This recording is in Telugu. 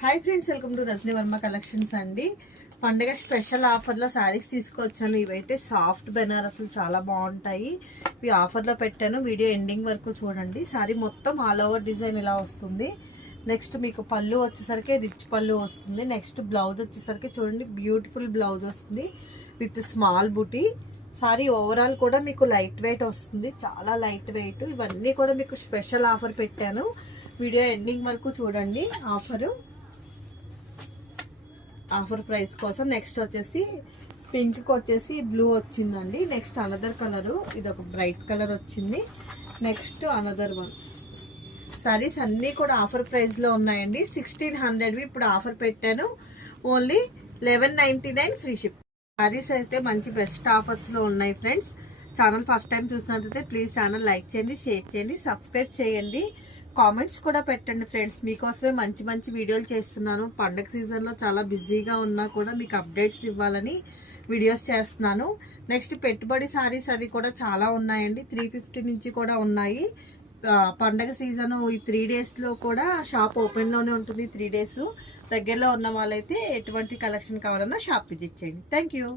Hi friends, welcome to Rajani Varma collections అండి. పండగ స్పెషల్ ఆఫర్లో శారీస్ తీసుకొచ్చాను. ఇవైతే సాఫ్ట్ బెనారస్లు చాలా బాగుంటాయి. ఇవి ఆఫర్లో పెట్టాను. వీడియో ఎండింగ్ వరకు చూడండి. శారీ మొత్తం ఆల్ ఓవర్ డిజైన్ ఇలా వస్తుంది. నెక్స్ట్ మీకు పళ్ళు వచ్చేసరికి రిచ్ పళ్ళు వస్తుంది. నెక్స్ట్ బ్లౌజ్ వచ్చేసరికి చూడండి, బ్యూటిఫుల్ బ్లౌజ్ వస్తుంది with small buti. Sorry overall కూడా మీకు లైట్ వెయిట్ వస్తుంది, చాలా లైట్ వెయిట్. ఇవన్నీ కూడా మీకు స్పెషల్ ఆఫర్ పెట్టాను. వీడియో ఎండింగ్ వరకు చూడండి. ఆఫర్ ప్రైస్ కోసం. నెక్స్ట్ వచ్చేసి పింక్ కి వచ్చేసి బ్లూ వచ్చిందండి. నెక్స్ట్ అనదర్ కలరు, ఇది ఒక బ్రైట్ కలర్ వచ్చింది. Next another one. సారీస్ అన్నీ కూడా ఆఫర్ ప్రైస్ లో ఉన్నాయండి. 1600 ఇప్పుడు ఆఫర్ పెట్టాను. Only 1199 free ship. సారీస్ అయితే మంచి బెస్ట్ ఆఫర్స్ లో ఉన్నాయి ఫ్రెండ్స్. ఛానల్ ఫస్ట్ టైం చూసినట్లయితే ప్లీజ్ ఛానల్ లైక్ చేయండి, షేర్ చేయండి, సబ్స్క్రైబ్ చేయండి, కామెంట్స్ కూడా పెట్టండి ఫ్రెండ్స్. మీకోసమే మంచి మంచి వీడియోలు చేస్తున్నాను. పండగ సీజన్లో చాలా బిజీగా ఉన్నా కూడా మీకు అప్డేట్స్ ఇవ్వాలని వీడియోస్ చేస్తున్నాను. నెక్స్ట్ పెట్టుబడి సారీస్ అవి కూడా చాలా ఉన్నాయండి. 350 నుంచి కూడా ఉన్నాయి. పండగ సీజన్ ఈ 3 డేస్లో కూడా షాప్ ఓపెన్లోనే ఉంటుంది. 3 డేస్ దగ్గరలో ఉన్న వాళ్ళైతే ఎటువంటి కలెక్షన్ కావాలన్నా షాప్ విజిట్ చేయండి. Thank you.